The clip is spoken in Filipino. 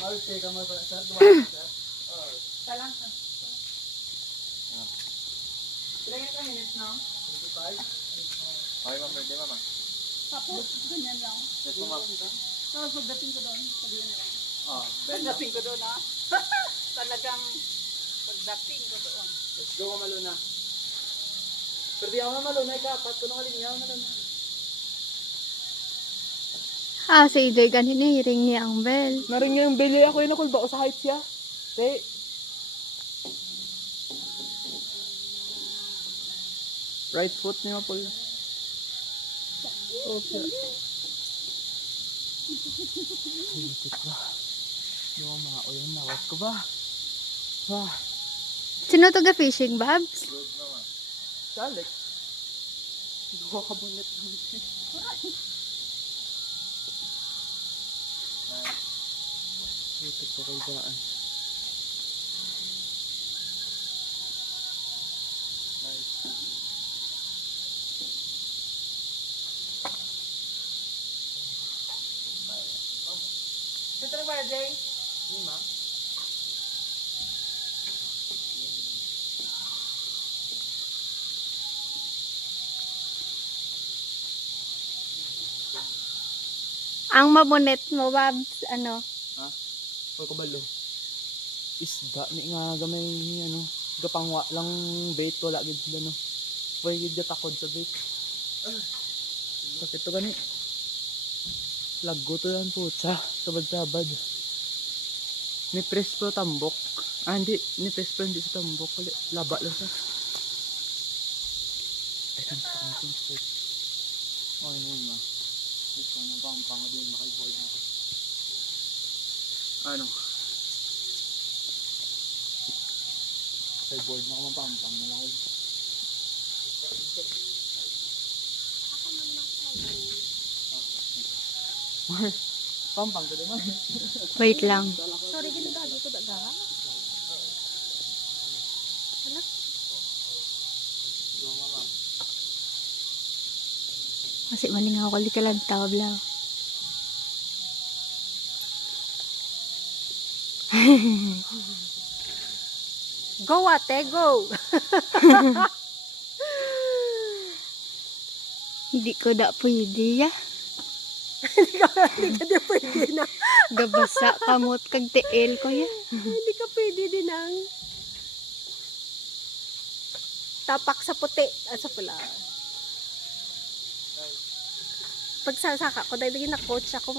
Talang ka. Ilan ka minutes, no? 25. Okay, ma'am. Birthday, mama. Tapos, ganyan lang. Yes, ma'am. Tapos, pagdating ko doon, sabihin na lang. Pagdating ko doon, ha? Talagang pagdating ko doon. Let's go, Mama Luna. Pero di ako Mama Luna, ikapat ko nung kalinya, Mama Luna. Si Joy ganin hiring niya ang bell. Naring nga yung belly ako yun, nakulba ko sa height siya. Te. Right foot ni Mapol. Okay. Hitik ba? Yung mga uyan, lawas ko ba? Sino to ga fishing, Babs? Si Alex. Gawa ka bunet. Hitik ko kay daan. Ito na ba, Jay? Lima. Ang mamonet mo, Babs, ano? Pagkabalo. Isda, may nga gamay ano, gapangwa lang bait, wala gid sila no. Pwede gid takod sa bait. Sakit to gani. Lago to yan putsa, sabad-sabad. Ni press pro tambok. Hindi, ni press pro hindi sa tambok, wala laba lang sa. Ay kan sa ating straight. Oh, yun na. Ito na pang din makay-board na ko. Ano? Kay board na ako mapampang na lang. Pampang ko naman. Wait lang. Sorry, ginagago ko daga. Kasi malingaw ko li ka lang tawablaw. Go, ate, go! Hindi ko da pwede ya. Hindi ka na pwede na. Gabasa kamot kag tiil ko ya. Hindi ka pwede din ang tapak sa puti at sa pula. Pag sasaka ko, dahil na coach ako.